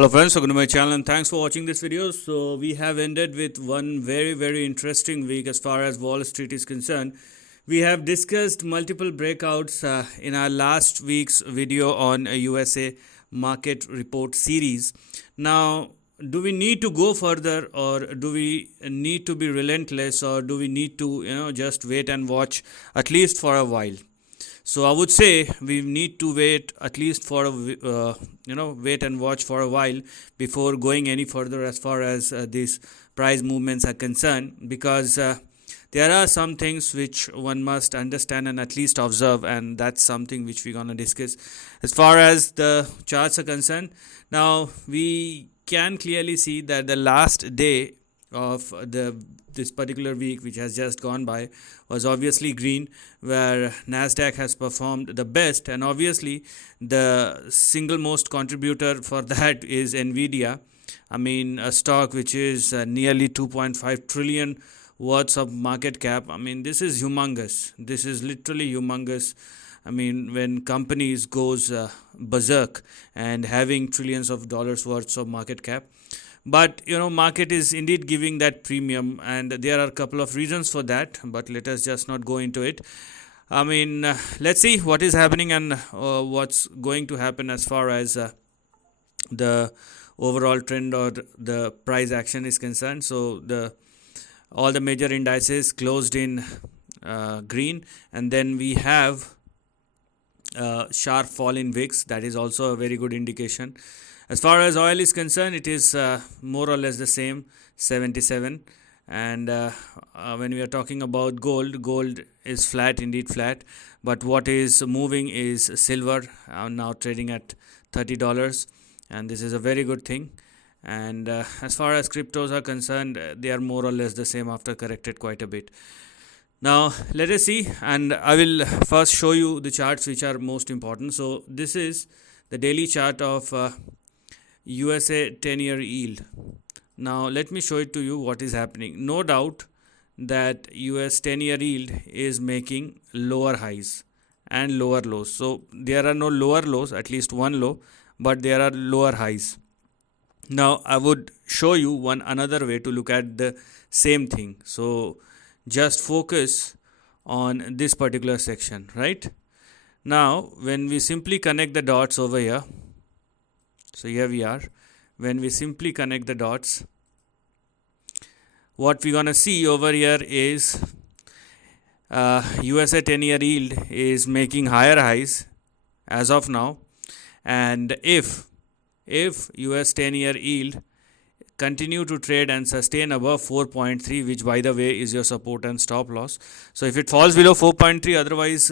Hello friends, welcome to my channel and thanks for watching this video. So we have ended with one very interesting week as far as Wall Street is concerned. We have discussed multiple breakouts in our last week's video on a USA market report series. Now, do we need to go further, or do we need to be relentless, or do we need to just wait and watch at least for a while? So I would say we need to wait at least for wait and watch for a while before going any further as far as these price movements are concerned, because there are some things which one must understand and at least observe, and that's something which we're going to discuss as far as the charts are concerned. Now we can clearly see that the last day of this particular week, which has just gone by, was obviously green, where Nasdaq has performed the best, and obviously the single most contributor for that is Nvidia. I mean, a stock which is nearly 2.5 trillion worth of market cap. I mean, this is humongous. This is literally humongous. I mean, when companies goes berserk and having trillions of dollars worth of market cap. But market is indeed giving that premium, and there are a couple of reasons for that, but let us just not go into it. I mean, let's see what is happening and what's going to happen as far as the overall trend or the price action is concerned. So all the major indices closed in green, and then we have sharp fall in VIX. That is also a very good indication. As far as oil is concerned, it is more or less the same, 77. And when we are talking about gold is flat, indeed flat. But what is moving is silver, now trading at $30. And this is a very good thing. And as far as cryptos are concerned, they are more or less the same after corrected quite a bit. Now, let us see. And I will first show you the charts which are most important. So this is the daily chart of USA 10-year yield. Now let me show it to you what is happening. No doubt that US 10-year yield is making lower highs and lower lows. So there are no lower lows, at least one low, but there are lower highs. Now I would show you another way to look at the same thing. So just focus on this particular section, right? Now when we simply connect the dots over here, so here we are. When we simply connect the dots, what we're going to see over here is USA 10-year yield is making higher highs as of now. And if US 10-year yield continue to trade and sustain above 4.3, which by the way is your support and stop loss. So if it falls below 4.3, otherwise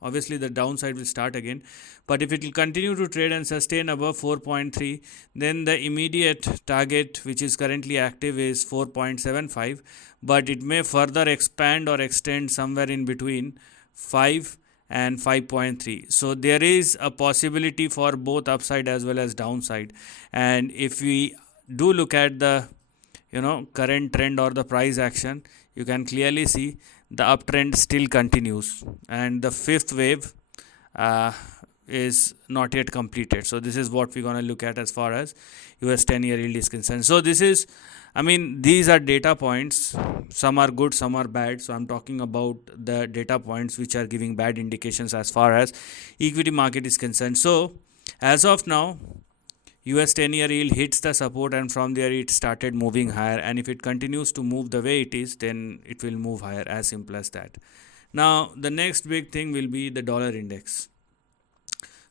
obviously the downside will start again. But if it will continue to trade and sustain above 4.3, then the immediate target which is currently active is 4.75, but it may further expand or extend somewhere in between 5 and 5.3. So there is a possibility for both upside as well as downside. And if we do look at the current trend or the price action, you can clearly see the uptrend still continues, and the fifth wave is not yet completed. So this is what we're going to look at as far as US 10-year yield is concerned. So this is, I mean, these are data points. Some are good, some are bad. So I'm talking about the data points which are giving bad indications as far as equity market is concerned. So as of now, US 10-year yield hits the support, and from there it started moving higher, and if it continues to move the way it is, then it will move higher, as simple as that. Now the next big thing will be the dollar index.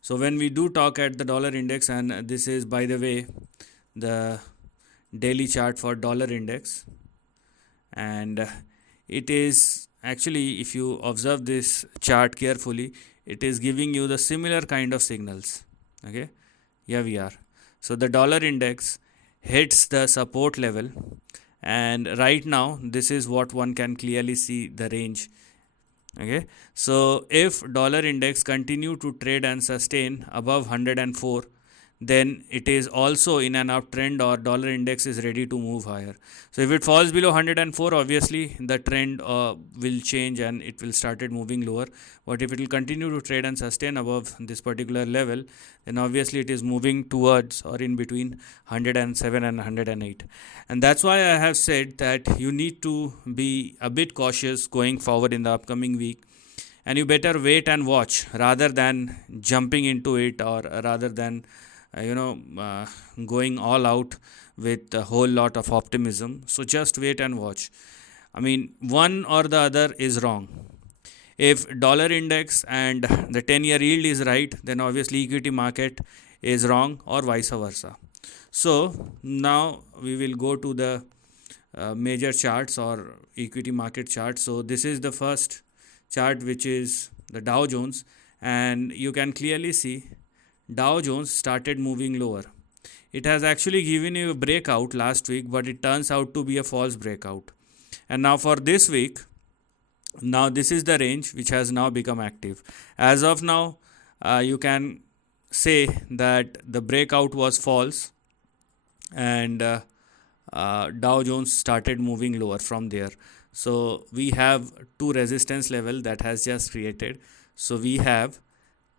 So when we do talk at the dollar index, and this is by the way the daily chart for dollar index, and it is actually, if you observe this chart carefully, it is giving you the similar kind of signals. Okay, here we are. So the dollar index hits the support level, and right now this is what one can clearly see the range. Okay, so if dollar index continue to trade and sustain above 104, then it is also in an uptrend or dollar index is ready to move higher. So if it falls below 104, obviously the trend will change and it will started moving lower. But if it will continue to trade and sustain above this particular level, then obviously it is moving towards or in between 107 and 108. And that's why I have said that you need to be a bit cautious going forward in the upcoming week, and you better wait and watch rather than jumping into it, or rather than going all out with a whole lot of optimism. So just wait and watch. I mean, one or the other is wrong. If dollar index and the 10-year yield is right, then obviously equity market is wrong, or vice versa. So now we will go to the major charts or equity market charts. So this is the first chart, which is the Dow Jones, and you can clearly see Dow Jones started moving lower. It has actually given you a breakout last week, but it turns out to be a false breakout. And now for this week, now this is the range which has now become active. As of now, you can say that the breakout was false, and Dow Jones started moving lower from there. So we have two resistance level that has just created. So we have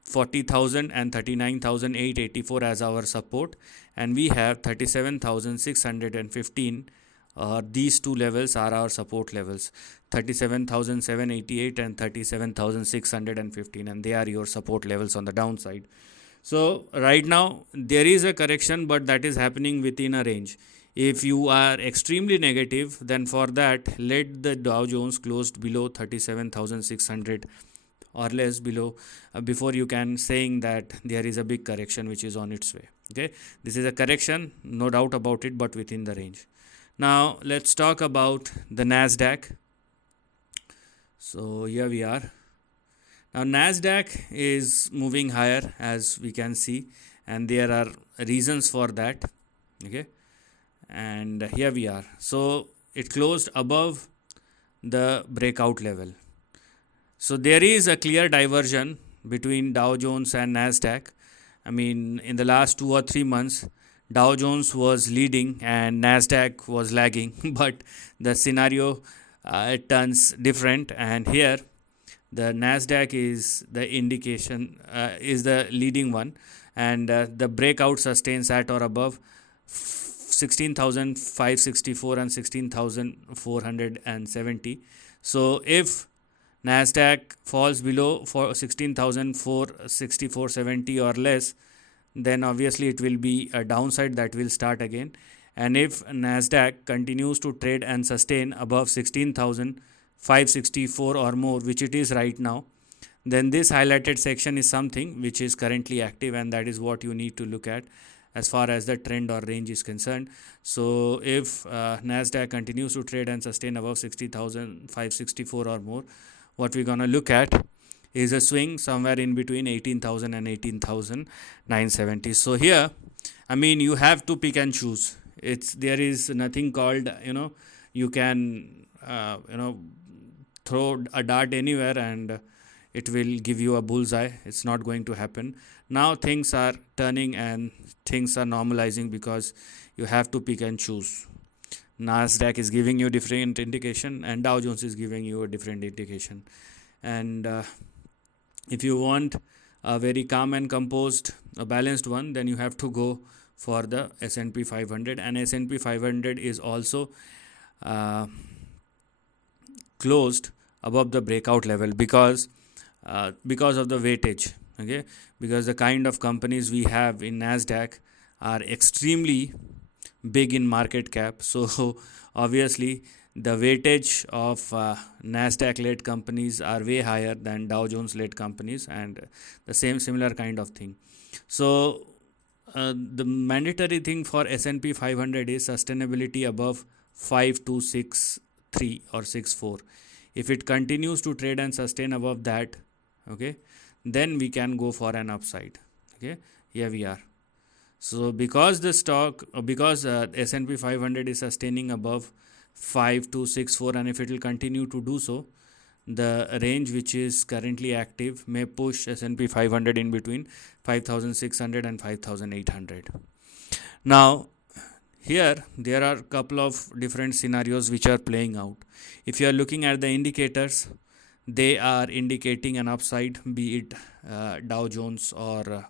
40,000 and 39,884 as our support, and we have 37,615. These two levels are our support levels, 37,788 and 37,615, and they are your support levels on the downside. So right now there is a correction, but that is happening within a range. If you are extremely negative, then for that let the Dow Jones closed below 37,600 or less below before you can saying that there is a big correction which is on its way. Okay, this is a correction, no doubt about it, but within the range. Now let's talk about the Nasdaq. So here we are. Now Nasdaq is moving higher, as we can see, and there are reasons for that. Okay, and here we are. So it closed above the breakout level. So there is a clear diversion between Dow Jones and Nasdaq. I mean, in the last 2 or 3 months, Dow Jones was leading and Nasdaq was lagging, but the scenario it turns different, and here the Nasdaq is the indication, is the leading one, and the breakout sustains at or above 16,564 and 16,470. So if Nasdaq falls below 16,464.70 or less, then obviously it will be a downside that will start again. And if Nasdaq continues to trade and sustain above 16,564 or more, which it is right now, then this highlighted section is something which is currently active, and that is what you need to look at as far as the trend or range is concerned. So if Nasdaq continues to trade and sustain above 60,564 or more, what we're going to look at is a swing somewhere in between 18,000 and 18,970. So here, I mean, you have to pick and choose. There is nothing called, you can throw a dart anywhere and it will give you a bullseye. It's not going to happen. Now things are turning and things are normalizing because you have to pick and choose. Nasdaq is giving you different indication and Dow Jones is giving you a different indication. And if you want a very calm and composed, a balanced one, then you have to go for the S&P 500. And S&P 500 is also closed above the breakout level because of the weightage. Okay, because the kind of companies we have in Nasdaq are extremely big in market cap. So obviously the weightage of Nasdaq led companies are way higher than Dow Jones led companies, and the similar kind of thing. So the mandatory thing for S&P 500 is sustainability above 5263 or 64. If it continues to trade and sustain above that, okay, then we can go for an upside. Okay, here we are. So because the stock, because S&P 500 is sustaining above 5264, and if it will continue to do so, the range which is currently active may push S&P 500 in between 5600 and 5800. Now here there are a couple of different scenarios which are playing out. If you are looking at the indicators, they are indicating an upside, be it Dow Jones or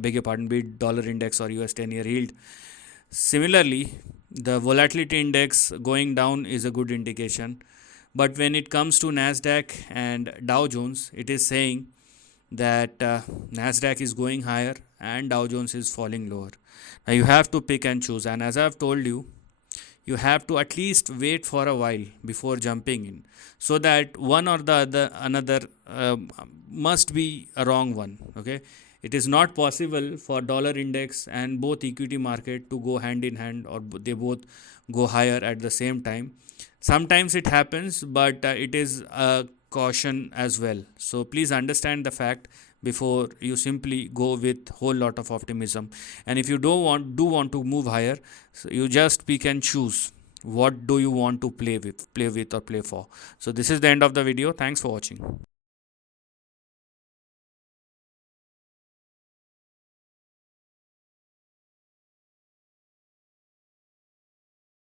beg your pardon, be it dollar index or US 10-year yield. Similarly, the volatility index going down is a good indication, but when it comes to Nasdaq and Dow Jones, it is saying that Nasdaq is going higher and Dow Jones is falling lower. Now you have to pick and choose, and as I have told you, you have to at least wait for a while before jumping in, so that one or the another must be a wrong one. Okay, it is not possible for dollar index and both equity market to go hand in hand, or they both go higher at the same time. Sometimes it happens, but it is a caution as well. So please understand the fact before you simply go with whole lot of optimism. And if you do want to move higher, so you just pick and choose what do you want to play with or play for. So this is the end of the video. Thanks for watching.